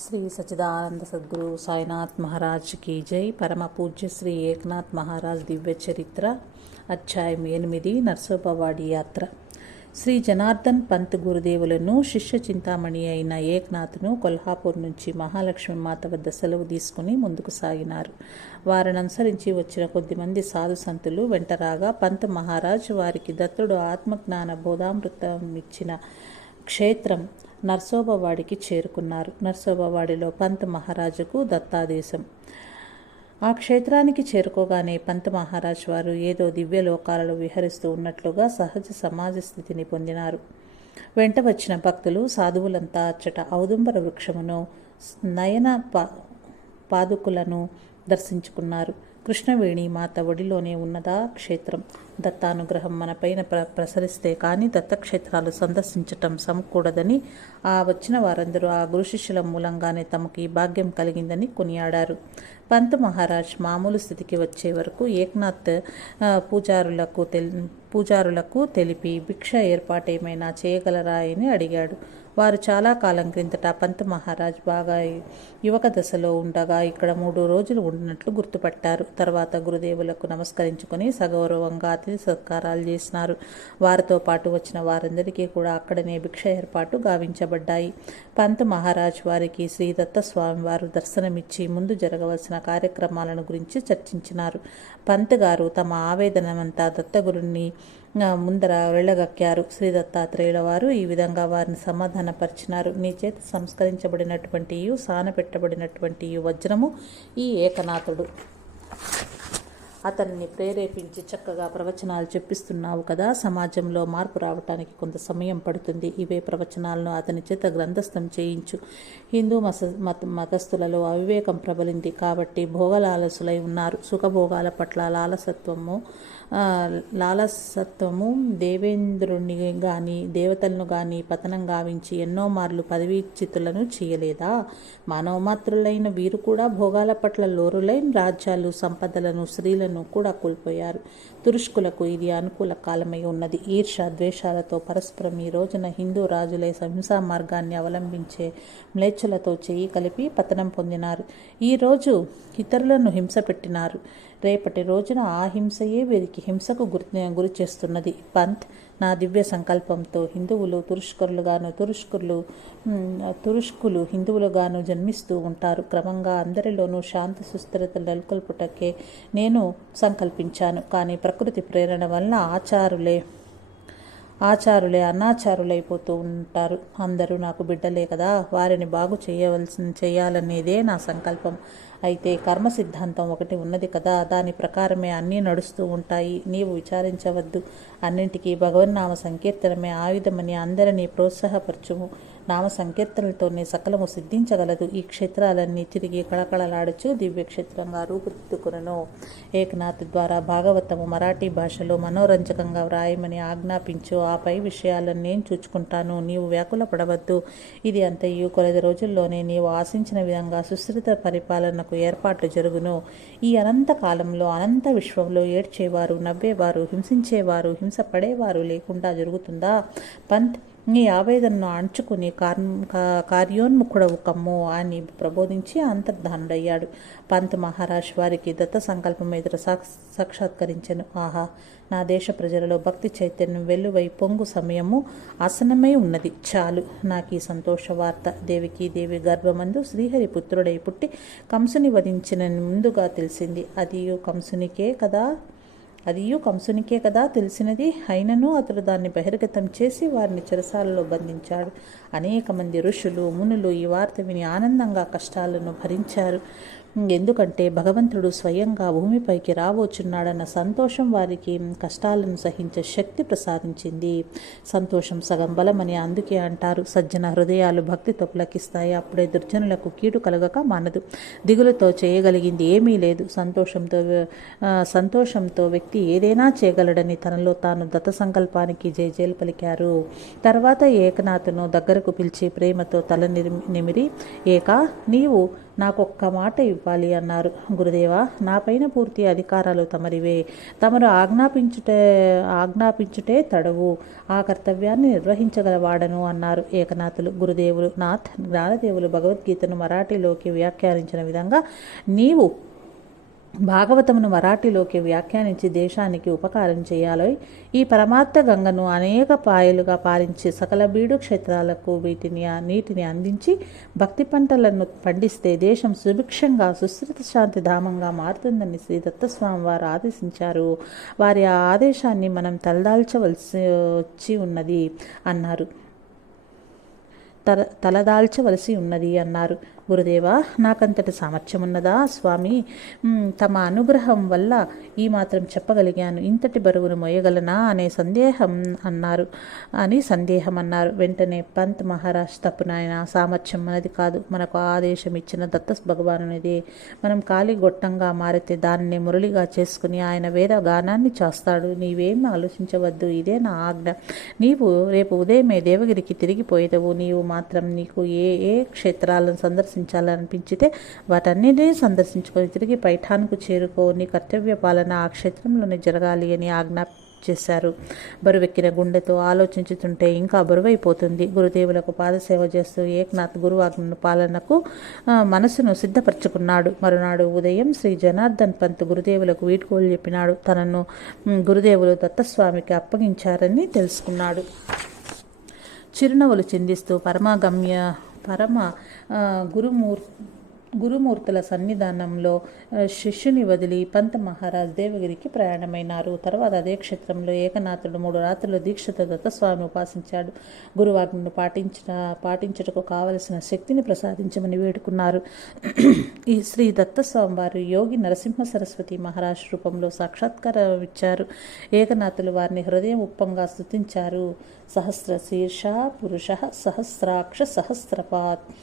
శ్రీ సచిదానంద సద్గురు సాయినాథ్ మహారాజ్ కీ జై. పరమ పూజ్య శ్రీ ఏకనాథ్ మహారాజ్ దివ్య చరిత్ర అధ్యాయం ఎనిమిది నర్సోపవాడి యాత్ర. శ్రీ జనార్దన్ పంత్ గురుదేవులను శిష్య చింతామణి అయిన ఏక్నాథ్ను కొల్హాపూర్ నుంచి మహాలక్ష్మి మాత వద్ద సెలవు తీసుకుని ముందుకు సాగినారు. వారిని అనుసరించి వచ్చిన కొద్దిమంది సాధు సంతులు వెంటరాగా పంత్ మహారాజ్ వారికి దత్తుడు ఆత్మజ్ఞాన బోధామృతం ఇచ్చిన క్షేత్రం నర్సోబవాడికి చేరుకున్నారు. నర్సోబవాడిలో పంత్ మహారాజుకు దత్తాదేశం. ఆ క్షేత్రానికి చేరుకోగానే పంత్ మహారాజ్ వారు ఏదో దివ్య లోకాలలో విహరిస్తూ ఉన్నట్లుగా సహజ సమాజ స్థితిని పొందినారు. వెంట వచ్చిన భక్తులు సాధువులంతా అచ్చట ఔదుంబర వృక్షమును నయన పా పాదుకులను దర్శించుకున్నారు. కృష్ణవేణి మాత ఒడిలోనే ఉన్నదా క్షేత్రం? దత్తానుగ్రహం మనపైన ప్ర ప్రసరిస్తే కానీ దత్తక్షేత్రాలు సందర్శించటం సమకూడదని ఆ వచ్చిన వారందరూ ఆ గురు శిష్యుల మూలంగానే తమకు ఈ భాగ్యం కలిగిందని కొనియాడారు. పంత్ మహారాజ్ మామూలు స్థితికి వచ్చే వరకు ఏక్నాథ్ పూజారులకు తెల్ పూజారులకు తెలిపి భిక్ష ఏర్పాటు ఏమైనా చేయగలరా అని అడిగాడు. వారు చాలా కాలం క్రిందట పంత్ మహారాజ్ బాగా యువక దశలో ఉండగా ఇక్కడ మూడు రోజులు ఉండినట్లు గుర్తుపట్టారు. తర్వాత గురుదేవులకు నమస్కరించుకొని సగౌరవంగా అతిథి సత్కారాలు చేసినారు. వారితో పాటు వచ్చిన వారందరికీ కూడా అక్కడనే భిక్ష ఏర్పాటు గావించబడ్డాయి. పంత్ మహారాజ్ వారికి శ్రీ దత్తస్వామి వారు దర్శనమిచ్చి ముందు జరగవలసిన కార్యక్రమాలను గురించి చర్చించినారు. పంత్ గారు తమ ఆవేదనమంతా దత్తగురుణ్ణి ముందర వెళ్ళగక్కారు. శ్రీ దత్తాత్రేయుల వారు ఈ విధంగా వారిని సమాధానపరిచినారు. నీ చేత సంస్కరించబడినటువంటి సాన పెట్టబడినటువంటి వజ్రము ఈ ఏకనాథుడు. అతన్ని ప్రేరేపించి చక్కగా ప్రవచనాలు చెప్పిస్తున్నావు కదా. సమాజంలో మార్పు రావటానికి కొంత సమయం పడుతుంది. ఇవే ప్రవచనాలను అతని చేత గ్రంథస్థం చేయించు. హిందూ మత మత మతస్థులలో అవివేకం ప్రబలింది కాబట్టి భోగలాలసులై ఉన్నారు. సుఖభోగాల పట్ల లాలసత్వము లాలసత్వము దేవేంద్రుని గాని దేవతలను గాని పతనం గావించి ఎన్నో మార్లు పదవీచ్యుతులను చేయలేదా? మానవమాత్రులైన వీరు కూడా భోగాల పట్ల లోరులైన రాజ్యాలు సంపదలను స్త్రీలను కూడా కోల్పోయారు. తురుష్కులకు ఇది అనుకూల కాలమై ఉన్నది. ఈర్ష ద్వేషాలతో పరస్పరం ఈ రోజున హిందూ రాజులే హింసా మార్గాన్ని అవలంబించే మ్లేచ్చులతో చేయి కలిపి పతనం పొందినారు. ఈరోజు ఇతరులను హింస పెట్టినారు. రేపటి రోజున ఆ హింసయే వీరికి హింసకు గురి గురి చేస్తున్నది. పంత్ నా దివ్య సంకల్పంతో హిందువులు తురుష్కరులుగాను తురుష్కులు తురుష్కులు హిందువులుగాను జన్మిస్తూ ఉంటారు. క్రమంగా అందరిలోనూ శాంతి సుస్థిరత నెలకొల్పుటకే నేను సంకల్పించాను. కానీ ప్రకృతి ప్రేరణ వలన ఆచారులే. ఆచారులే అనాచారులైపోతూ ఉంటారు. అందరూ నాకు బిడ్డలే కదా వారిని బాగు చేయవలసిన చేయాలనేదే నా సంకల్పం. అయితే కర్మ సిద్ధాంతం ఒకటి ఉన్నది కదా దాని ప్రకారమే అన్నీ నడుస్తూ ఉంటాయి. నీవు విచారించవద్దు. అన్నింటికీ భగవన్నామ సంకీర్తనమే ఆయుధమని అందరినీ ప్రోత్సాహపరచుము. నామ సంకీర్తనలతోనే సకలము సిద్ధించగలదు. ఈ క్షేత్రాలన్నీ తిరిగి కళకళలాడుచు దివ్య క్షేత్రంగా ఏకనాథ్ ద్వారా భాగవతము మరాఠీ భాషలో మనోరంజకంగా వ్రాయమని ఆజ్ఞాపించు. ఆపై విషయాలను నేను చూచుకుంటాను. నీవు వ్యాకుల పడవద్దు. ఇది అంతయు. కొలది రోజుల్లోనే నీవు ఆశించిన విధంగా సుశ్రిత పరిపాలనకు ఏర్పాట్లు జరుగును. ఈ అనంత కాలంలో అనంత విశ్వంలో ఏడ్చేవారు నవ్వేవారు హింసించేవారు హింస పడేవారు లేకుండా జరుగుతుందా? పంత్ నీ ఆవేదనను అణుచుకుని కార్ కా- కార్యోన్ముఖుడవు కమ్ము అని ప్రబోధించి అంతర్ధానుడయ్యాడు. పంత్ మహారాజ్ వారికి దత్త సంకల్పం ఎదురు సాక్షాత్కరించను సాక్షాత్కరించెను. ఆహా నా దేశ ప్రజలలో భక్తి చైతన్యం వెల్లువై పొంగు సమయము ఆసనమై ఉన్నది. చాలు నాకు ఈ సంతోష వార్త. దేవికి దేవి గర్భమందు శ్రీహరి పుత్రుడై పుట్టి కంసుని వధించిన ముందుగా తెలిసింది. అది కంసునికే కదా? అదియు కంసునికే కదా తెలిసినది. అయినను అతడు దాన్ని బహిర్గతం చేసి వారిని చెరసాలలో బంధించాడు. అనేక మంది ఋషులు మునులు ఈ వార్త విని ఆనందంగా కష్టాలను భరించారు. ఎందుకంటే భగవంతుడు స్వయంగా భూమిపైకి రావచ్చున్నాడన్న సంతోషం వారికి కష్టాలను సహించే శక్తి ప్రసాదించింది. సంతోషం సగం బలమని అందుకే అంటారు. సజ్జన హృదయాలు భక్తితో పులకిస్తాయి. అప్పుడే దుర్జనులకు కీడు కలగక మానదు. దిగులతో చేయగలిగింది ఏమీ లేదు. సంతోషంతో సంతోషంతో వ్యక్తి ఏదైనా చేయగలడని తనలో తాను దత్త సంకల్పానికి జయజేలు పలికారు. తర్వాత ఏకనాథను దగ్గరకు పిలిచి ప్రేమతో తల నిమిరి ఏక నీవు నాకు ఒక్క మాట ఇవ్వాలి అన్నారు. గురుదేవా నాపైన పూర్తి అధికారాలు తమరివే. తమరు ఆజ్ఞాపించుటే ఆజ్ఞాపించుటే తడవు. ఆ కర్తవ్యాన్ని నిర్వహించగలవాడను అన్నారు ఏకనాథులు. గురుదేవులు నాథ్ జ్ఞానదేవులు భగవద్గీతను మరాఠీలోకి వ్యాఖ్యానించిన విధంగా నీవు భాగవతమును మరాఠీలోకి వ్యాఖ్యానించి దేశానికి ఉపకారం చేయాలో ఈ పరమార్థ గంగను అనేక పాయలుగా పారించి సకల బీడు క్షేత్రాలకు వీటిని నీటిని అందించి భక్తి పంటలను పండిస్తే దేశం సుభిక్షంగా సుస్థిత శాంతి ధామంగా మారుతుందని శ్రీ దత్తస్వామి వారు ఆదేశించారు. వారి ఆ ఆదేశాన్ని మనం తలదాల్చవలసి వచ్చి ఉన్నది అన్నారు. తల తలదాల్చవలసి ఉన్నది అన్నారు. గురుదేవా నాకంతటి సామర్థ్యం ఉన్నదా స్వామి తమ అనుగ్రహం వల్ల ఈ మాత్రం చెప్పగలిగాను. ఇంతటి బరువును మోయగలనా? అనే సందేహం అన్నారు. అని సందేహం అన్నారు వెంటనే పంత్ మహారాజ్ తప్పునాయన సామర్థ్యం మనది కాదు. మనకు ఆదేశం ఇచ్చిన దత్త భగవానునిది. మనం ఖాళీ గొట్టంగా మారితే దానిని మురళిగా చేసుకుని ఆయన వేద గానాన్ని చేస్తాడు. నీవేం ఆలోచించవద్దు. ఇదే నా ఆజ్ఞ. నీవు రేపు ఉదయమే దేవగిరికి తిరిగిపోయేదవు. నీవు మాత్రం నీకు ఏ ఏ క్షేత్రాలను సందర్శించాలనిపించితే వాటన్నిటినీ సందర్శించుకొని తిరిగి పైఠాన్కు చేరుకొని కర్తవ్య పాలన ఆ క్షేత్రంలోనే జరగాలి అని ఆజ్ఞా చేశారు బరువెక్కిన గుండెతో ఆలోచించుతుంటే ఇంకా బరువైపోతుంది. గురుదేవులకు పాదసేవ చేస్తూ ఏక్నాథ్ గురువాజ్ఞను పాలనకు మనసును సిద్ధపరచుకున్నాడు. మరునాడు ఉదయం శ్రీ జనార్దన్ పంత్ గురుదేవులకు వీడ్కోలు చెప్పినాడు. తనను గురుదేవులు దత్తస్వామికి అప్పగించారని తెలుసుకున్నాడు. చిరునవ్వులు చిందిస్తూ పరమగమ్య పరమ ఆ, గురుమూర్ గురుమూర్తుల సన్నిధానంలో శిష్యుని వదిలి పంత మహారాజ్ దేవగిరికి ప్రయాణమైనారు. తర్వాత అదే క్షేత్రంలో ఏకనాథుడు మూడు రాత్రులు దీక్షతో దత్తస్వామిని ఉపాసించాడు. గురువాజ్ఞను పాటించిన పాటించుటకు కావలసిన శక్తిని ప్రసాదించమని వేడుకున్నారు. ఈ శ్రీ దత్తస్వామి వారు యోగి నరసింహ సరస్వతి మహారాజ్ రూపంలో సాక్షాత్కారం ఇచ్చారు. ఏకనాథులు వారిని హృదయం ఉప్పంగా స్థుతించారు సహస్ర శీర్ష పురుష సహస్రాక్ష సహస్రపాత్.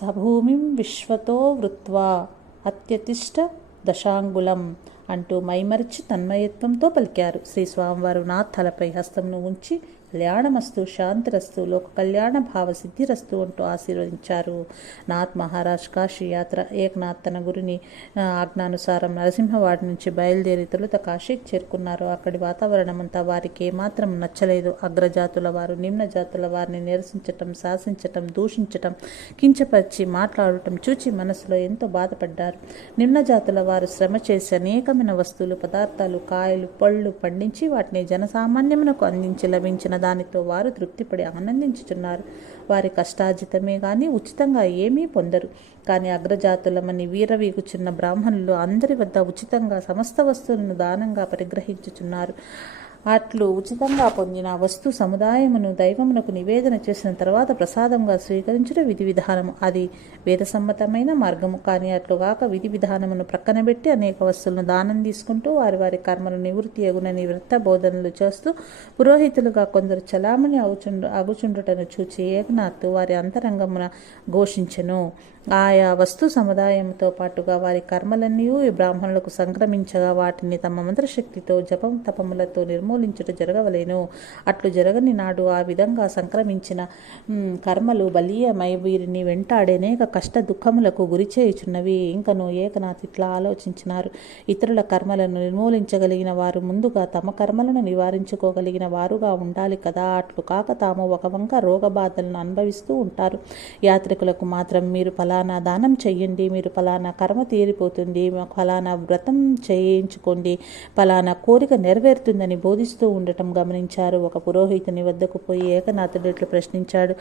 సభూమిం విశ్వతో వృత్వా అత్యతిష్ట దశాంగులం అంటూ మైమరిచి తన్మయత్వంతో పలికారు. శ్రీ స్వామివారు నా తలపై హస్తంను ఉంచి కళ్యాణమస్తు శాంతిరస్తు లోక కళ్యాణ భావ సిద్ధిరస్తు అంటూ ఆశీర్వదించారు. నాథ్ మహారాజ్ కాశీ యాత్ర ఏకనాథ్ తన గురిని ఆజ్ఞానుసారం నరసింహవాడి నుంచి బయలుదేరి తొలుత కాశీకి చేరుకున్నారు. అక్కడి వాతావరణం అంతా వారికి ఏమాత్రం నచ్చలేదు. అగ్రజాతుల వారు నిమ్న జాతుల వారిని నిరసించటం శాసించటం దూషించటం కించపరిచి మాట్లాడటం చూచి మనసులో ఎంతో బాధపడ్డారు. నిమ్న జాతుల వారు శ్రమ చేసి అనేకమైన వస్తువులు పదార్థాలు కాయలు పళ్ళు పండించి వాటిని జనసామాన్యమునకు అందించి లభించిన దానితో వారు తృప్తిపడి ఆనందించుచున్నారు. వారి కష్టార్జితమే కానీ ఉచితంగా ఏమీ పొందరు. కానీ అగ్రజాతులమని వీరవీగుచున్న బ్రాహ్మణులు అందరి వద్ద ఉచితంగా సమస్త వస్తువులను దానంగా పరిగ్రహించుచున్నారు. అట్లు ఉచితంగా పొందిన వస్తు సముదాయమును దైవమునకు నివేదన చేసిన తర్వాత ప్రసాదంగా స్వీకరించడం విధి విధానము. అది వేదసమ్మతమైన మార్గము. కానీ అట్లుగాక విధి విధానమును ప్రక్కనబెట్టి అనేక వస్తువులను దానం తీసుకుంటూ వారి వారి కర్మలు నివృత్తి అగునని వృత్త బోధనలు చేస్తూ పురోహితులుగా కొందరు చలామణి అవుచుండు అగుచుండుటను చూచి ఏకనాథ్ వారి అంతరంగమున ఘోషించెను. ఆయా వస్తు సముదాయంతో పాటుగా వారి కర్మలన్నీ ఈ బ్రాహ్మణులకు సంక్రమించగా వాటిని తమ మంత్రశక్తితో జపం తపములతో నిర్మూలించుట జరగవలేను. అట్లు జరగని నాడు ఆ విధంగా సంక్రమించిన కర్మలు బలీయమై వీరిని వెంటాడే అనేక కష్ట దుఃఖములకు గురి చేయుచున్నవి. ఇంకను ఏకనాథ్ ఇట్లా ఆలోచించినారు. ఇతరుల కర్మలను నిర్మూలించగలిగిన వారు ముందుగా తమ కర్మలను నివారించుకోగలిగిన వారుగా ఉండాలి కదా. అట్లు కాక తాము ఒక వంక రోగబాధలను అనుభవిస్తూ ఉంటారు. యాత్రికులకు మాత్రం మీరు ఫలానా దానం చెయ్యండి మీరు ఫలానా కర్మ తీరిపోతుంది ఫలానా వ్రతం చేయించుకోండి ఫలానా కోరిక నెరవేరుతుందని బోధిస్తూ ఉండటం గమనించారు. ఒక పురోహితుని వద్దకు పోయి ఏకనాథుడు ఇట్లు ప్రశ్నించాడు.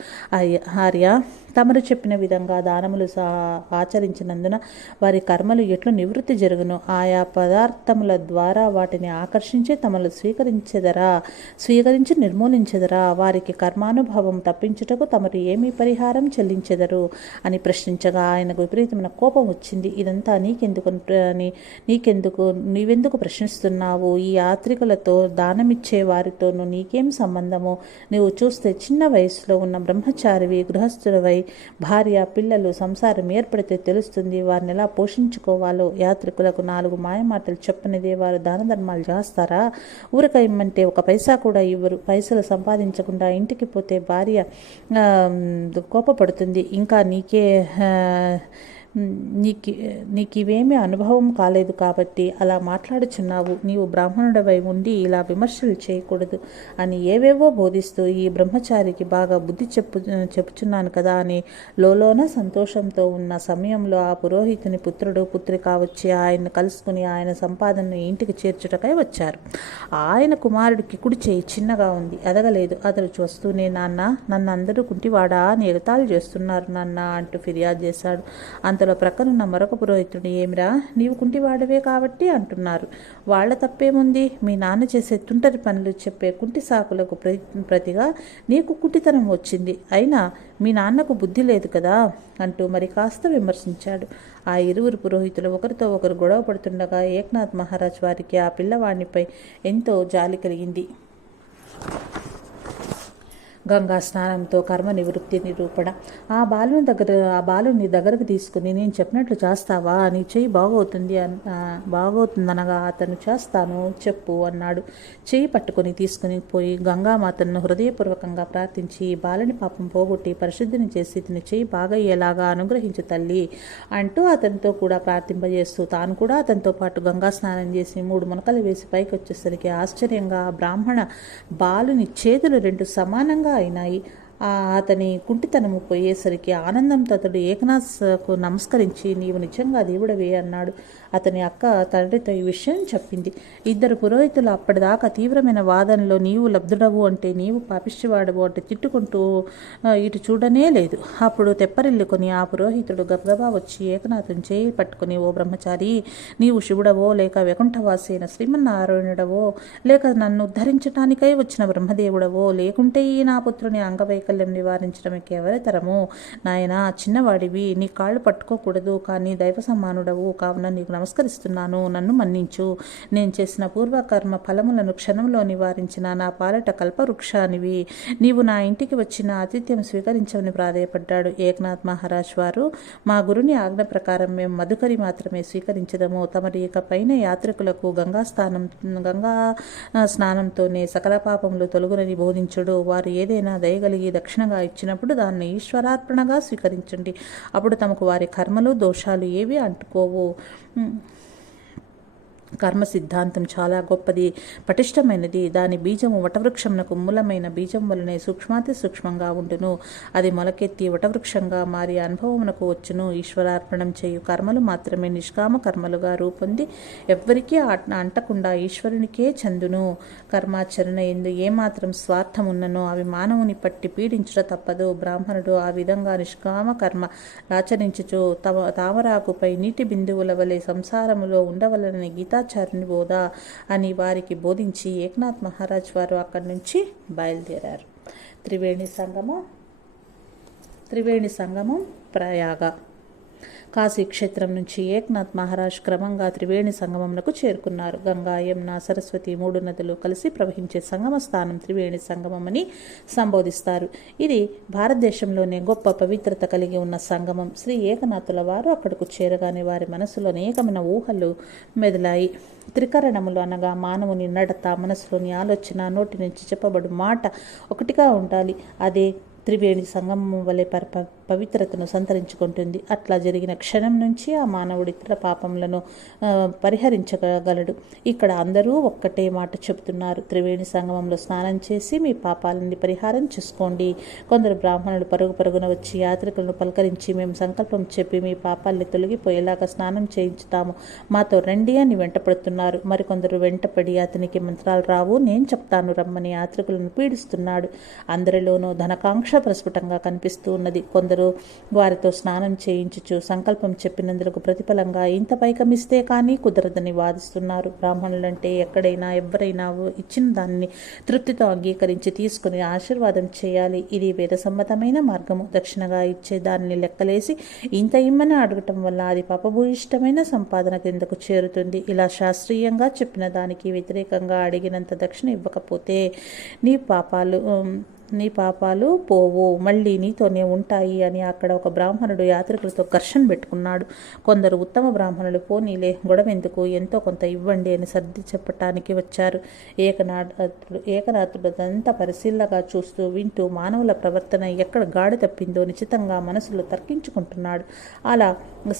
ఆర్య తమరు చెప్పిన విధంగా దానములు సహా ఆచరించినందున వారి కర్మలు ఎట్లు నివృత్తి జరుగును? ఆయా పదార్థముల ద్వారా వాటిని ఆకర్షించి తమను స్వీకరించెదరా? స్వీకరించి నిర్మూలించెదరా? వారికి కర్మానుభవం తప్పించుటకు తమరు ఏమి పరిహారం చెల్లించెదరు? అని ప్రశ్నించగా ఆయనకు విపరీతమైన కోపం వచ్చింది. ఇదంతా నీకెందుకు అని నీకెందుకు నీవెందుకు ప్రశ్నిస్తున్నావు? ఈ యాత్రికులతో దానమిచ్చే వారితోనూ నీకేం సంబంధము? నీవు చూస్తే చిన్న వయసులో ఉన్న బ్రహ్మచారివి గృహస్థులవై భార్య పిల్లలు సంసారం ఏర్పడితే తెలుస్తుంది. వారిని ఎలా పోషించుకోవాలో? యాత్రికులకు నాలుగు మాయమాటలు చెప్పనిదే. వారు దాన ధర్మాలు చేస్తారా? ఊరక ఇమ్మంటే ఒక పైసా కూడా ఇవ్వరు. పైసలు సంపాదించకుండా ఇంటికి పోతే భార్య కోపపడుతుంది. ఇంకా నీకే ఆ, నీకి నీకు ఇవేమీ అనుభవం కాలేదు కాబట్టి అలా మాట్లాడుచున్నావు. నీవు బ్రాహ్మణుడవై ఉండి ఇలా విమర్శలు చేయకూడదు అని ఏవేవో బోధిస్తూ ఈ బ్రహ్మచారికి బాగా బుద్ధి చెప్పు చెప్పుచున్నాను కదా అని లోలోన సంతోషంతో ఉన్న సమయంలో ఆ పురోహితుని పుత్రుడు పుత్రిక వచ్చి ఆయన్ని కలుసుకుని ఆయన సంపాదనను ఇంటికి చేర్చుటకై వచ్చారు. ఆయన కుమారుడికి కుడి చేయి చిన్నగా ఉంది. ఎదగలేదు. అతడు చూస్తూనే నాన్న నన్ను అందరూ కుంటివాడా? అని ఎగతాలు చేస్తున్నారు నాన్న అంటూ ఫిర్యాదు చేశాడు. అంతలో ప్రక్కనున్న మరొక పురోహితుడు ఏమిరా? నీవు కుంటివాడవే కాబట్టి అంటున్నారు. వాళ్ళ తప్పేముంది? మీ నాన్న చేసే తుంటరి పనులు చెప్పే కుంటి సాకులకు ప్రతిగా నీకు కుంటితనం వచ్చింది. అయినా మీ నాన్నకు బుద్ధి లేదు కదా? అంటూ మరి కాస్త విమర్శించాడు. ఆ ఇరువురు పురోహితులు ఒకరితో ఒకరు గొడవ పడుతుండగా ఏక్నాథ్ మహారాజ్ వారికి ఆ పిల్లవాడినిపై ఎంతో జాలి కలిగింది. గంగా స్నానంతో కర్మ నివృత్తి నిరూపణ. ఆ బాలుని దగ్గర ఆ బాలుని దగ్గరకు తీసుకుని నేను చెప్పినట్లు చేస్తావా? నీ చెయ్యి బాగవుతుంది అన్- బాగవుతుందనగా అతను చేస్తాను చెప్పు అన్నాడు. చేయి పట్టుకొని తీసుకుని పోయి గంగామాతను హృదయపూర్వకంగా ప్రార్థించి బాలుని పాపం పోగొట్టి పరిశుద్ధిని చేసి ఇతని చేయి బాగయ్యేలాగా అనుగ్రహించు తల్లి అంటూ అతనితో కూడా ప్రార్థింపజేస్తూ తాను కూడా అతనితో పాటు గంగా స్నానం చేసి మూడు మునకలు వేసి పైకి వచ్చేసరికి ఆశ్చర్యంగా బ్రాహ్మణ బాలుని చేతులు రెండు సమానంగా అయినాయి ఆ అతని కుంటితనము పోయేసరికి ఆనందంతో అతడు ఏకనాథ్కు నమస్కరించి నీవు నిజంగా దేవుడవే అన్నాడు. అతని అక్క తండ్రితో ఈ విషయం చెప్పింది. ఇద్దరు పురోహితులు అప్పటిదాకా తీవ్రమైన వాదనలో నీవు లబ్ధుడవు అంటే నీవు పాపిష్టివాడవు అంటే తిట్టుకుంటూ ఇటు చూడనే లేదు. అప్పుడు తెప్పరిల్లుకొని ఆ పురోహితుడు గబగబా వచ్చి ఏకనాథుని చేయి పట్టుకుని ఓ బ్రహ్మచారి నీవు శివుడవో లేక వైకుంఠవాసి అయిన శ్రీమన్నారాయణుడవో లేక నన్ను ఉద్ధరించటానికై వచ్చిన బ్రహ్మదేవుడవో లేకుంటే ఈ నా పుత్రుని వైకల్యం నివారించడమే కేవలతరము నాయనా చిన్నవాడివి నీ కాళ్ళు పట్టుకోకూడదు కానీ దైవ సమానుడవు కావున నీకు నమస్కరిస్తున్నాను నన్ను మన్నించు. నేను చేసిన పూర్వకర్మ ఫలములను క్షణంలో నివారించిన నా పాలట కల్పవృక్షానివి. నీవు నా ఇంటికి వచ్చిన ఆతిథ్యం స్వీకరించమని ప్రాధేయపడ్డాడు. ఏకనాథ్ మహారాజ్ వారు మా గురుని ఆజ్ఞ ప్రకారం మేము మధుకరి మాత్రమే స్వీకరించదము. తమరి ఇక పైన యాత్రికులకు గంగా స్థానం గంగా స్నానంతోనే సకల పాపములు తొలగునని బోధించుడు. వారు ఏదైనా దయగలిగి దక్షిణగా ఇచ్చినప్పుడు దాన్ని ఈశ్వరార్పణగా స్వీకరించండి. అప్పుడు తమకు వారి కర్మలు దోషాలు ఏవి అంటుకోవు. కర్మ సిద్ధాంతం చాలా గొప్పది పటిష్టమైనది. దాని బీజము వటవృక్షమునకు మూలమైన బీజం వలనే సూక్ష్మాతి సూక్ష్మంగా ఉండును. అది మొలకెత్తి వటవృక్షంగా మారి అనుభవమునకు వచ్చును. ఈశ్వరార్పణం చేయు కర్మలు మాత్రమే నిష్కామ కర్మలుగా రూపొంది ఎవ్వరికీ అంటకుండా ఈశ్వరునికే చెందును. కర్మాచరణ ఎందు ఏమాత్రం స్వార్థమున్ననో అవి మానవుని పట్టి పీడించుట తప్పదు. బ్రాహ్మణుడు ఆ విధంగా నిష్కామ కర్మ ఆచరించుచు తమ తామరాకుపై నీటి బిందువుల వలె సంసారములో ఉండవలనని గీతాచార్యుని బోధ అని వారికి బోధించి ఏకనాథ్ మహారాజ్ వారు అక్కడి నుంచి బయలుదేరారు. త్రివేణి సంగమం త్రివేణి సంగమం ప్రయాగ. కాశీ క్షేత్రం నుంచి ఏక్నాథ్ మహారాజ్ క్రమంగా త్రివేణి సంగమంలకు చేరుకున్నారు. గంగా యమున సరస్వతి మూడు నదులు కలిసి ప్రవహించే సంగమ స్థానం త్రివేణి సంగమం అని సంబోధిస్తారు. ఇది భారతదేశంలోనే గొప్ప పవిత్రత కలిగి ఉన్న సంగమం. శ్రీ ఏకనాథుల వారు అక్కడకు చేరగానే వారి మనసులో అనేకమైన ఊహలు మెదిలాయి. త్రికరణములు అనగా మానవుని నడత మనసులోని ఆలోచన నోటి నుంచి చెప్పబడు మాట ఒకటిగా ఉండాలి. అదే త్రివేణి సంగమం వలె పరప పవిత్రతను సంతరించుకుంటుంది. అట్లా జరిగిన క్షణం నుంచి ఆ మానవుడి ఇతర పాపములను పరిహరించగలడు. ఇక్కడ అందరూ ఒక్కటే మాట చెబుతున్నారు. త్రివేణి సంగమంలో స్నానం చేసి మీ పాపాలని పరిహారం చేసుకోండి. కొందరు బ్రాహ్మణులు పరుగు పరుగున వచ్చి యాత్రికులను పలకరించి మేము సంకల్పం చెప్పి మీ పాపాల్ని తొలగిపోయేలాగా స్నానం చేయించుతాము. మాతో రండి అని వెంటపడుతున్నారు. మరికొందరు వెంటపడి అతనికి మంత్రాలు రావు నేను చెప్తాను రమ్మని యాత్రికులను పీడిస్తున్నాడు. అందరిలోనూ ధనకాంక్ష ప్రస్ఫుటంగా కనిపిస్తూ ఉన్నది. కొందరు వారితో స్నానం చేయించుచు సంకల్పం చెప్పినందుకు ప్రతిఫలంగా ఇంత పైకమిస్తే కానీ కుదరదని వాదిస్తున్నారు. బ్రాహ్మణులంటే ఎక్కడైనా ఎవరైనా ఇచ్చిన దాన్ని తృప్తితో అంగీకరించి తీసుకుని ఆశీర్వాదం చేయాలి. ఇది వేద సమ్మతమైన మార్గము. దక్షిణగా ఇచ్చే దానిని లెక్కలేసి ఇంత ఇమ్మని అడగటం వల్ల అది పాపభూయిష్టమైన సంపాదన కిందకు చేరుతుంది. ఇలా శాస్త్రీయంగా చెప్పిన దానికి వ్యతిరేకంగా అడిగినంత దక్షిణ ఇవ్వకపోతే నీ పాపాలు నీ పాపాలు పోవు మళ్ళీ నీతోనే ఉంటాయి అని అక్కడ ఒక బ్రాహ్మణుడు యాత్రికులతో ఘర్షణ పెట్టుకున్నాడు. కొందరు ఉత్తమ బ్రాహ్మణులు పోనీలే గొడవ ఎందుకు ఎంతో కొంత ఇవ్వండి అని సర్ది చెప్పటానికి వచ్చారు. ఏకనాథుడు ఏకనాథుడు అదంతా పరిశీలనగా చూస్తూ వింటూ మానవుల ప్రవర్తన ఎక్కడ గాడి తప్పిందో నిశ్చితంగా మనసులో తర్కించుకుంటున్నాడు. అలా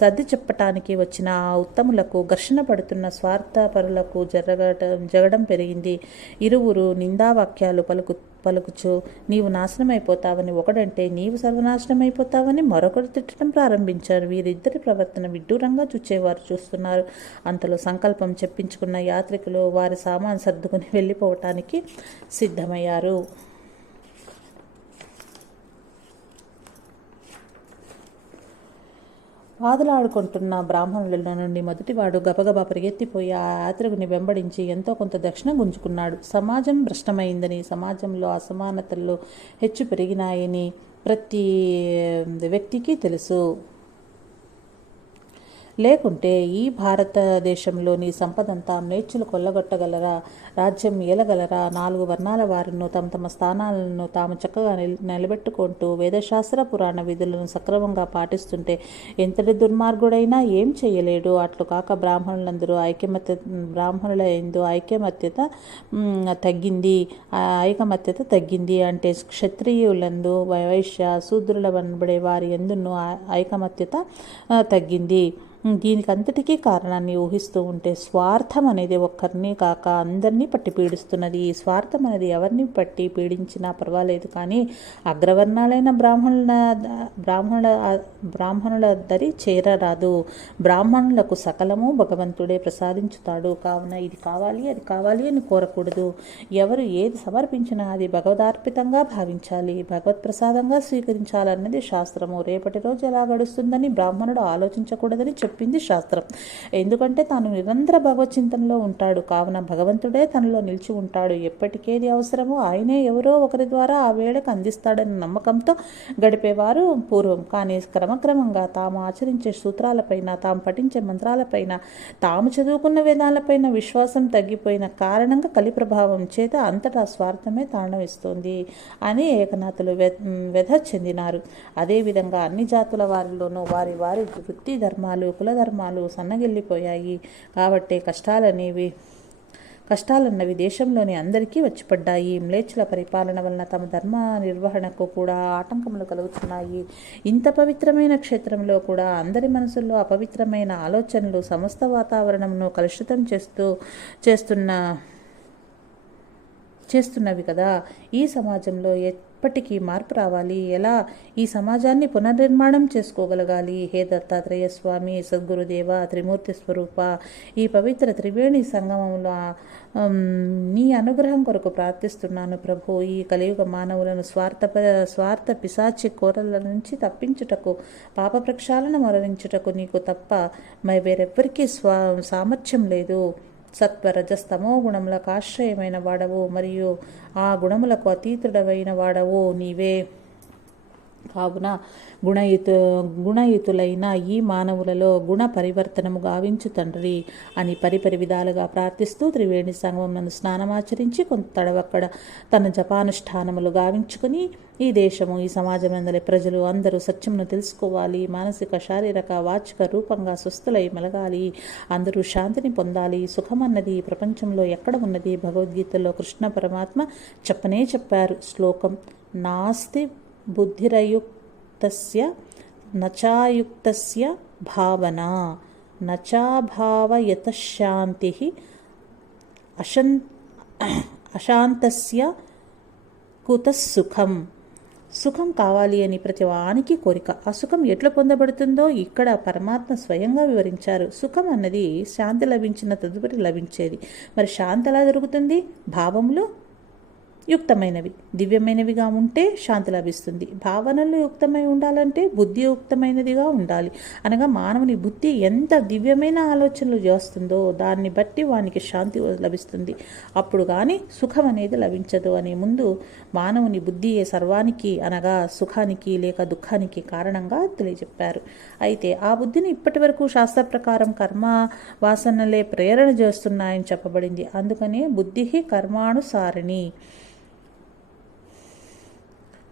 సర్ది చెప్పటానికి వచ్చిన ఆ ఉత్తములకు ఘర్షణ పడుతున్న స్వార్థపరులకు జరగడం జగడం పెరిగింది. ఇరువురు నిందావాక్యాలు పలుకు పలుకుచు నీవు నాశనమైపోతావని ఒకడంటే నీవు సర్వనాశనమైపోతావని మరొకరు తిట్టడం ప్రారంభించారు. వీరిద్దరి ప్రవర్తన విడ్డూరంగా చూచేవారు చూస్తున్నారు. అంతలో సంకల్పం చెప్పించుకున్న యాత్రికులు వారి సామాన్ సర్దుకుని వెళ్ళిపోవటానికి సిద్ధమయ్యారు. వాదులాడుకుంటున్న బ్రాహ్మణుల నుండి మొదటివాడు గబగబా పరిగెత్తిపోయి ఆ యాత్రికుని వెంబడించి ఎంతో కొంత దక్షిణ గుంజుకున్నాడు. సమాజం భ్రష్టమైందని సమాజంలో అసమానతలు హెచ్చు పెరిగినాయని ప్రతి వ్యక్తికి తెలుసు. లేకుంటే ఈ భారతదేశంలోని సంపదంతా మ్లేచ్చులు కొల్లగొట్టగలరా? రాజ్యం ఏలగలరా? నాలుగు వర్ణాల వారిను తమ తమ స్థానాలను తాము చక్కగా నిలబెట్టుకుంటూ వేదశాస్త్ర పురాణ విధులను సక్రమంగా పాటిస్తుంటే ఎంతటి దుర్మార్గుడైనా ఏం చేయలేడు. అట్లు కాక బ్రాహ్మణులందరూ ఐకమత్య బ్రాహ్మణుల ఎందు ఐకమత్యత తగ్గింది. ఐకమత్యత తగ్గింది అంటే క్షత్రియులందు వైశ్య శూద్రుల వనబడే వారి ఎందును ఐకమత్యత తగ్గింది. దీనికి అంతటికీ కారణాన్ని ఊహిస్తూ ఉంటే స్వార్థం అనేది ఒక్కరిని కాక అందరినీ పట్టి పీడిస్తున్నది. ఈ స్వార్థం అనేది ఎవరిని పట్టి పీడించినా పర్వాలేదు కానీ అగ్రవర్ణాలైన బ్రాహ్మణుల బ్రాహ్మణుల బ్రాహ్మణుల దరి చేరరాదు. బ్రాహ్మణులకు సకలము భగవంతుడే ప్రసాదించుతాడు. కావున ఇది కావాలి అది కావాలి అని కోరకూడదు. ఎవరు ఏది సమర్పించినా అది భగవదార్పితంగా భావించాలి. భగవత్ ప్రసాదంగా స్వీకరించాలన్నది శాస్త్రము. రేపటి రోజు ఎలా గడుస్తుందని బ్రాహ్మణుడు ఆలోచించకూడదని చెప్పింది శాస్త్రం. ఎందుకంటే తాను నిరంతర భగవచ్చింతనలో ఉంటాడు. కావున భగవంతుడే తనలో నిలిచి ఉంటాడు. ఎప్పటికేది అవసరమో ఆయనే ఎవరో ఒకరి ద్వారా ఆ వేళకు అందిస్తాడన్న నమ్మకంతో గడిపేవారు పూర్వం. కానీ క్రమక్రమంగా తాము ఆచరించే సూత్రాలపైన తాము పఠించే మంత్రాలపైన తాము చదువుకున్న వేదాలపైన విశ్వాసం తగ్గిపోయిన కారణంగా కలి ప్రభావం చేత అంతటా స్వార్థమే తాండవిస్తుంది అని ఏకనాథులు వె చెందినారు. అదేవిధంగా అన్ని జాతుల వారిలోనూ వారి వారి వృత్తి ధర్మాలు కులధర్మాలు సన్నగిల్లిపోయాయి. కాబట్టే కష్టాలనేవి కష్టాలన్నవి దేశంలోని అందరికీ వచ్చిపడ్డాయి. మ్లేచ్చుల పరిపాలన వలన తమ ధర్మ నిర్వహణకు కూడా ఆటంకములు కలుగుతున్నాయి. ఇంత పవిత్రమైన క్షేత్రంలో కూడా అందరి మనసుల్లో అపవిత్రమైన ఆలోచనలు సమస్త వాతావరణంను కలుషితం చేస్తూ చేస్తున్న చేస్తున్నవి కదా. ఈ సమాజంలో ఎప్పటికీ మార్పు రావాలి. ఎలా ఈ సమాజాన్ని పునర్నిర్మాణం చేసుకోగలగాలి? హే దత్తాత్రేయ స్వామి సద్గురుదేవ త్రిమూర్తి స్వరూప ఈ పవిత్ర త్రివేణి సంగమంలో నీ అనుగ్రహం కొరకు ప్రార్థిస్తున్నాను ప్రభు. ఈ కలియుగ మానవులను స్వార్థ స్వార్థ పిశాచి కోరల నుంచి తప్పించుటకు పాప ప్రక్షాళన మరణించుటకు నీకు తప్ప మరి వేరెవ్వరికీ స్వా సామర్థ్యం లేదు. సత్వరజస్తమో గుణములకు ఆశ్రయమైన వాడవు మరియు ఆ గుణములకు అతీతుడవైన వాడవు నీవే. కావున గుణయుత గుణయుతులైన ఈ మానవులలో గుణ పరివర్తనము గావించు తండ్రి అని పరిపరి విధాలుగా ప్రార్థిస్తూ త్రివేణి సంగమం నన్ను స్నానమాచరించి కొంత తడవక్కడ తన జపానుష్ఠానములు గావించుకుని ఈ దేశము ఈ సమాజమందలి ప్రజలు అందరూ సత్యమును తెలుసుకోవాలి మానసిక శారీరక వాచిక రూపంగా స్వస్థులై మెలగాలి అందరూ శాంతిని పొందాలి. సుఖమన్నది ప్రపంచంలో ఎక్కడ ఉన్నది? భగవద్గీతలో కృష్ణ పరమాత్మ చెప్పనే చెప్పారు. శ్లోకం నాస్తి బుద్ధిరయుక్తస్య నచాయుక్తస్య భావన. నచాభావయతశాంతి అశన్ అశాంతస్య కుతసుఖం సుఖం కావాలి అని ప్రతి వానికి కోరిక. ఆ సుఖం ఎట్లా పొందబడుతుందో ఇక్కడ పరమాత్మ స్వయంగా వివరించారు. సుఖం అన్నది శాంతి లభించిన తదుపరి లభించేది. మరి శాంతి ఎలా దొరుకుతుంది? భావంలో యుక్తమైనవి. దివ్యమైనవిగా ఉంటే శాంతి లభిస్తుంది. భావనలు యుక్తమై ఉండాలంటే బుద్ధి యుక్తమైనదిగా ఉండాలి. అనగా మానవుని బుద్ధి ఎంత దివ్యమైన ఆలోచనలు చేస్తుందో దాన్ని బట్టి వానికి శాంతి లభిస్తుంది. అప్పుడు కానీ సుఖం అనేది లభించదు అనే ముందు మానవుని బుద్ధియే సర్వానికి అనగా సుఖానికి లేక దుఃఖానికి కారణంగా తెలియజెప్పారు. అయితే ఆ బుద్ధిని ఇప్పటి వరకు శాస్త్ర ప్రకారం కర్మ వాసనలే ప్రేరణ చేస్తున్నాయని చెప్పబడింది. అందుకనే బుద్ధి కర్మానుసారిణి.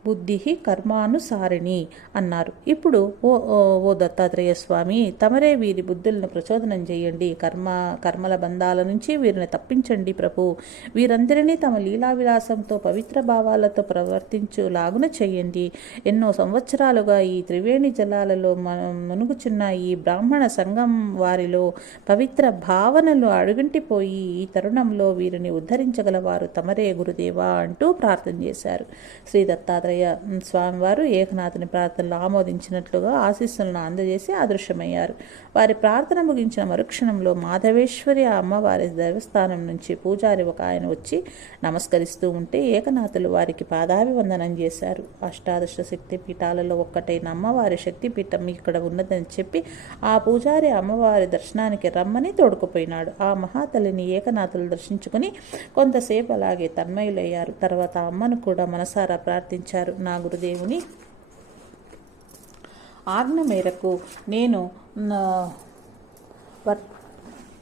బుద్ధి కర్మానుసారిణి అన్నారు. ఇప్పుడు ఓ ఓ ఓ దత్తాత్రేయ స్వామి తమరే వీరి బుద్ధులను ప్రచోదనం చేయండి. కర్మ కర్మల బంధాల నుంచి వీరిని తప్పించండి ప్రభు. వీరందరినీ తమ లీలా విలాసంతో పవిత్ర భావాలతో ప్రవర్తించులాగున చేయండి. ఎన్నో సంవత్సరాలుగా ఈ త్రివేణి జలాలలో మునుగుచున్న ఈ బ్రాహ్మణ సంఘం వారిలో పవిత్ర భావనలు అడుగుంటిపోయి ఈ తరుణంలో వీరిని ఉద్ధరించగలవారు తమరే గురుదేవా అంటూ ప్రార్థన చేశారు. శ్రీ దత్తాత్రేయ స్వామివారు ఏకనాథుని ప్రార్థనలు ఆమోదించినట్లుగా ఆశీస్సులను అందజేసి అదృశ్యమయ్యారు. వారి ప్రార్థన ముగించిన మరుక్షణంలో మాధవేశ్వరి అమ్మవారి దేవస్థానం నుంచి పూజారి ఒక ఆయన వచ్చి నమస్కరిస్తూ ఉంటే ఏకనాథులు వారికి పాదాభివందనం చేశారు. అష్టాదశ శక్తి పీఠాలలో ఒక్కటైన అమ్మవారి శక్తిపీఠం ఇక్కడ ఉన్నదని చెప్పి ఆ పూజారి అమ్మవారి దర్శనానికి రమ్మని తోడుకుపోయినాడు. ఆ మహాతల్లిని ఏకనాథులు దర్శించుకుని కొంతసేపు అలాగే తన్మయులయ్యారు. తర్వాత అమ్మను కూడా మనసారా ప్రార్థించారు. నా గురుదేవుని. ఆజ్ఞ మేరకు నేను నా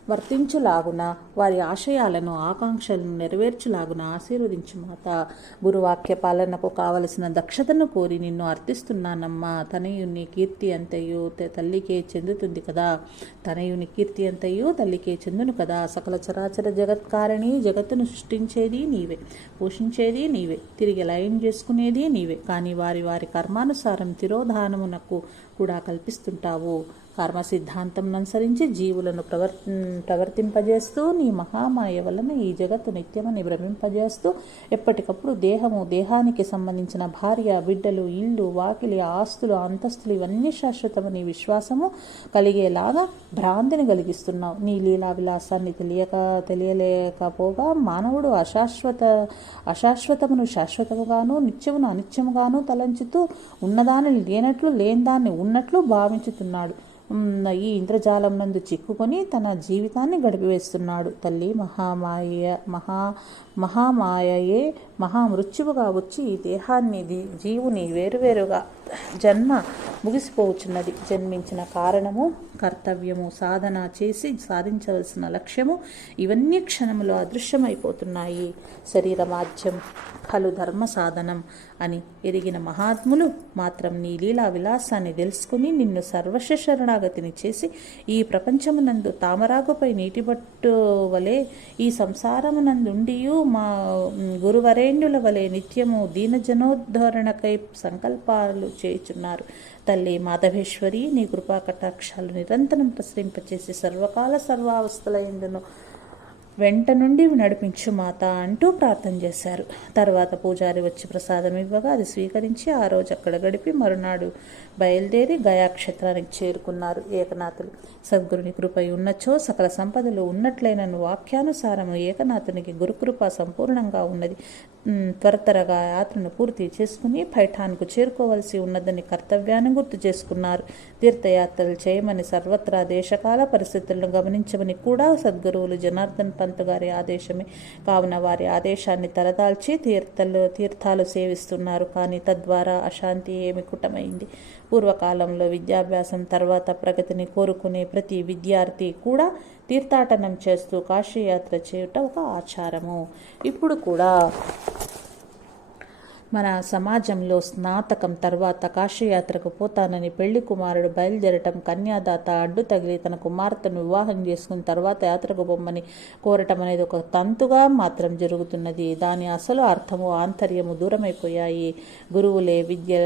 వర్తించులాగున వారి ఆశయాలను ఆకాంక్షలను నెరవేర్చులాగున ఆశీర్వదించు మాత. గురువాక్య పాలనకు కావలసిన దక్షతను కోరి నిన్ను అర్థిస్తున్నానమ్మా తనయుని కీర్తి అంతయు త- తల్లికే చెందుతుంది కదా. తనయుని కీర్తి అంతయు తల్లికే చెందును కదా. సకల చరాచర జగత్కారిణి జగత్తును సృష్టించేది నీవే. పోషించేది నీవే. తిరిగి లయం చేసుకునేది నీవే. కానీ వారి వారి కర్మానుసారం తిరోధానమునకు కూడా కల్పిస్తుంటావు. కర్మ సిద్ధాంతం అనుసరించి జీవులను ప్రవర్ ప్రవర్తింపజేస్తూ నీ మహామాయ వలన ఈ జగత్తు నిత్యమని భ్రమింపజేస్తూ ఎప్పటికప్పుడు దేహము దేహానికి సంబంధించిన భార్య బిడ్డలు ఇల్లు వాకిలి ఆస్తులు అంతస్తులు ఇవన్నీ శాశ్వతమని విశ్వాసము కలిగేలాగా భ్రాంతిని కలిగిస్తున్నావు. నీ లీలా విలాసాన్ని తెలియక తెలియలేకపోగా మానవుడు అశాశ్వత అశాశ్వతమును శాశ్వతముగాను నిత్యమును అనిత్యముగాను తలంచుతూ ఉన్నదాన్ని లేనట్లు లేనిదాన్ని ఉన్నట్లు భావించుతున్నాడు. ఈ ఇంద్రజాలం నందు చిక్కుకొని తన జీవితాన్ని గడిపివేస్తున్నాడు. తల్లి మహామాయ మహా మహామాయయే మహామృత్యువుగా వచ్చి ఈ దేహాన్ని జీవుని వేరువేరుగా జన్మ ముగిసిపోవచ్చున్నది జన్మించిన కారణము కర్తవ్యము సాధన చేసి సాధించవలసిన లక్ష్యము ఇవన్నీ క్షణములో అదృశ్యమైపోతున్నాయి. శరీరమాధ్యం ఖలు ధర్మ సాధనం అని ఎరిగిన మహాత్ములు మాత్రం నీ లీలా విలాసాన్ని తెలుసుకుని నిన్ను సర్వస్వ శరణాగతిని చేసి ఈ ప్రపంచమునందు తామరాగుపై నీటిబట్టు వలె ఈ సంసారమునందుండియూ మా గురువరేణ్యుల వలె నిత్యము దీనజనోద్ధరణకై సంకల్పాలు చేయుచున్నారు. తల్లి మాధవేశ్వరి నీ కృపా కటాక్షాలు నిరంతరం ప్రసరింపచేసి సర్వకాల సర్వావస్థల ఎందును వెంట నుండి నడిపించు మాత అంటూ ప్రార్థన చేశారు. తర్వాత పూజారి వచ్చి ప్రసాదం ఇవ్వగా అది స్వీకరించి ఆ రోజు అక్కడ గడిపి మరునాడు బయలుదేరి గయాక్షేత్రానికి చేరుకున్నారు ఏకనాథులు. సద్గురుని కృపై ఉన్నచో సకల సంపదలు ఉన్నట్లైన వాక్యానుసారము ఏకనాథునికి గురుకృప సంపూర్ణంగా ఉన్నది. త్వరతరగా యాత్రను పూర్తి చేసుకుని పైఠాన్కు చేరుకోవలసి ఉన్నదని కర్తవ్యాన్ని గుర్తు చేసుకున్నారు. తీర్థయాత్రలు చేయమని సర్వత్రా దేశకాల పరిస్థితులను గమనించమని కూడా సద్గురువులు జనార్దన్ పంత్ గారి ఆదేశమే. కావున వారి ఆదేశాన్ని తలదాల్చి తీర్థలు తీర్థాలు సేవిస్తున్నారు. కానీ తద్వారా అశాంతి ఏమి కుటమైంది? పూర్వకాలంలో విద్యాభ్యాసం తర్వాత ప్రగతిని కోరుకునే ప్రతి విద్యార్థి కూడా తీర్థాటనం చేస్తూ కాశీయాత్ర చేయుట ఒక ఆచారము. ఇప్పుడు కూడా మన సమాజంలో స్నాతకం తర్వాత కాశీయాత్రకు పోతానని పెళ్ళి కుమారుడు బయలుదేరటం కన్యాదాత అడ్డు తగిలి తన కుమార్తెను వివాహం చేసుకున్న తర్వాత యాత్రకు బొమ్మని కోరటం అనేది ఒక తంతుగా మాత్రం జరుగుతున్నది. దాని అసలు అర్థము ఆంతర్యము దూరమైపోయాయి. గురువులే విద్య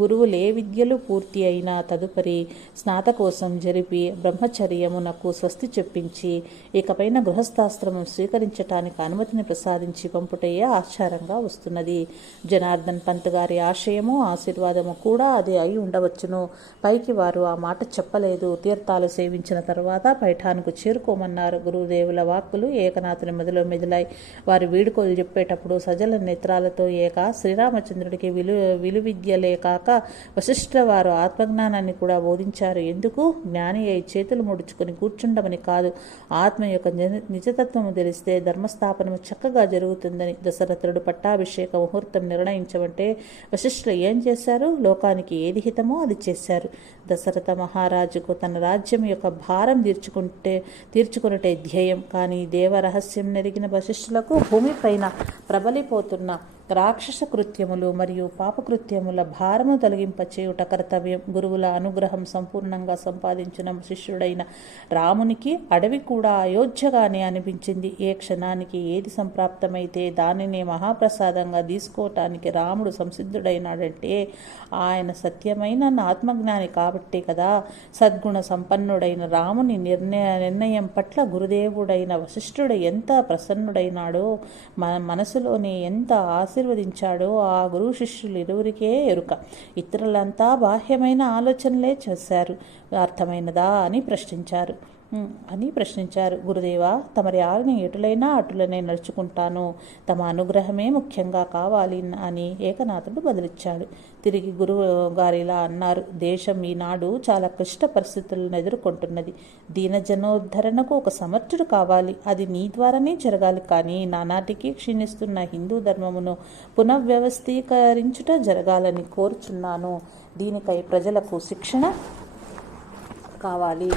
గురువులే విద్యలు పూర్తి అయిన తదుపరి స్నాతకోసం జరిపి బ్రహ్మచర్యమునకు స్వస్తి చెప్పించి ఇకపైన గృహస్థాశ్రమం స్వీకరించటానికి అనుమతిని ప్రసాదించి పంపుటయే ఆచారంగా వస్తున్నది. జనార్దన్ పంత్ గారి ఆశయము ఆశీర్వాదము కూడా అదే అయి ఉండవచ్చును. పైకి వారు ఆ మాట చెప్పలేదు. తీర్థాలు సేవించిన తర్వాత పైఠానికి చేరుకోమన్నారు. గురుదేవుల వాక్కులు ఏకనాథుని మదిలో మెదిలాయి. వారి వీడుకోలు చెప్పేటప్పుడు సజల నేత్రాలతో ఏక శ్రీరామచంద్రుడికి విలు విలువిద్యలే కాక వశిష్ఠుల వారు ఆత్మజ్ఞానాన్ని కూడా బోధించారు. ఎందుకు? జ్ఞాని అయి చేతులు ముడుచుకొని కూర్చుండమని కాదు. ఆత్మ యొక్క నిజతత్వము తెలిస్తే ధర్మస్థాపనము చక్కగా జరుగుతుందని దశరథుడు పట్టాభిషేక ముహూర్తం నిర్ణయించమంటే వశిష్ఠులు ఏం చేశారు? లోకానికి ఏది హితమో అది చేశారు. దశరథ మహారాజుకు తన రాజ్యం యొక్క భారం తీర్చుకుంటే తీర్చుకున్నటే ధ్యేయం. కానీ దేవ రహస్యం నెరిగిన వశిష్ఠులకు భూమిపైన ప్రబలిపోతున్న రాక్షస కృత్యములు మరియు పాపకృత్యముల భారము తొలగింపచేయుట కర్తవ్యం. గురువుల అనుగ్రహం సంపూర్ణంగా సంపాదించిన శిష్యుడైన రామునికి అడవి కూడా అయోధ్యగానే అనిపించింది. ఏ క్షణానికి ఏది సంప్రాప్తమైతే దానిని మహాప్రసాదంగా తీసుకోవటానికి రాముడు సంసిద్ధుడైనాడంటే ఆయన సత్యమైన ఆత్మజ్ఞాని కాబట్టే కదా. సద్గుణ సంపన్నుడైన రాముని నిర్ణయ నిర్ణయం పట్ల గురుదేవుడైన వశిష్ఠుడు ఎంత ప్రసన్నుడైనాడో మన మనసులోని ఎంత ఆశీర్వదించాడో ఆ గురు శిష్యులు ఇరువురికే ఎరుక. ఇతరులంతా బాహ్యమైన ఆలోచనలే చేశారు. అర్థమైనదా అని ప్రశ్నించారు. అని ప్రశ్నించారు. గురుదేవ తమరి ఆజ్ఞ ఎటులైనా అటులనే నడుచుకుంటాను. తమ అనుగ్రహమే ముఖ్యంగా కావాలి అని ఏకనాథుడు బదిలిచ్చాడు. తిరిగి గురువు గారిలా అన్నారు దేశం ఈనాడు చాలా క్లిష్ట పరిస్థితులను ఎదుర్కొంటున్నది. దీనజనోద్ధరణకు ఒక సమర్థుడు కావాలి. అది నీ ద్వారానే జరగాలి. కానీ నానాటికి క్షీణిస్తున్న హిందూ ధర్మమును పునఃవ్యవస్థీకరించుట జరగాలని కోరుచున్నాను. దీనికై ప్రజలకు శిక్షణ కావాలి.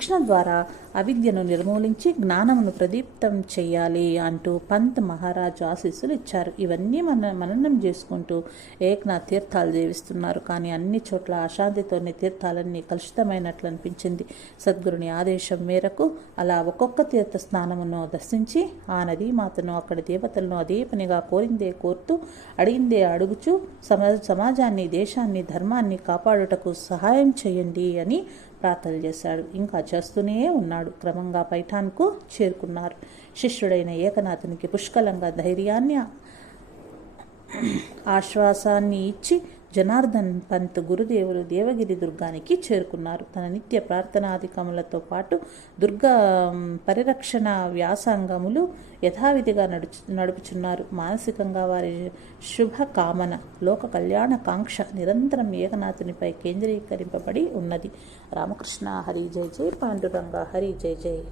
శిక్షణ ద్వారా అవిద్యను నిర్మూలించి జ్ఞానమును ప్రదీప్తం చేయాలి అంటూ పంత్ మహారాజు ఆశీస్సులు ఇచ్చారు. ఇవన్నీ మన మననం చేసుకుంటూ ఏక్నాథ్ తీర్థాలు జీవిస్తున్నారు. కానీ అన్ని చోట్ల అశాంతితోనే తీర్థాలన్నీ కలుషితమైనట్లు అనిపించింది. సద్గురుని ఆదేశం మేరకు అలా ఒక్కొక్క తీర్థ స్నానమును దర్శించి ఆ నదీ మాతను అక్కడి దేవతలను అదే పనిగా కోరిందే కోరుతూ అడిగిందే అడుగుచూ సమా సమాజాన్ని దేశాన్ని ధర్మాన్ని కాపాడుటకు సహాయం చేయండి అని ప్రార్థన చేశాడు. ఇంకా చేస్తూనే ఉన్నాడు. క్రమంగా పైఠాన్కు చేరుకున్నారు. శిష్యుడైన ఏకనాథునికి పుష్కలంగా ధైర్యాన్ని ఆశ్వాసాన్ని ఇచ్చి జనార్దన్ పంత్ గురుదేవులు దేవగిరి దుర్గానికి చేరుకున్నారు. తన నిత్య ప్రార్థనాధికములతో పాటు దుర్గా పరిరక్షణ వ్యాసాంగములు యథావిధిగా నడుచు నడుపుచున్నారు. మానసికంగా వారి శుభకామన లోక కళ్యాణ కాంక్ష నిరంతరం ఏకనాథునిపై కేంద్రీకరింపబడి ఉన్నది. రామకృష్ణ హరి జై జై పాండురంగ హరి జై జై.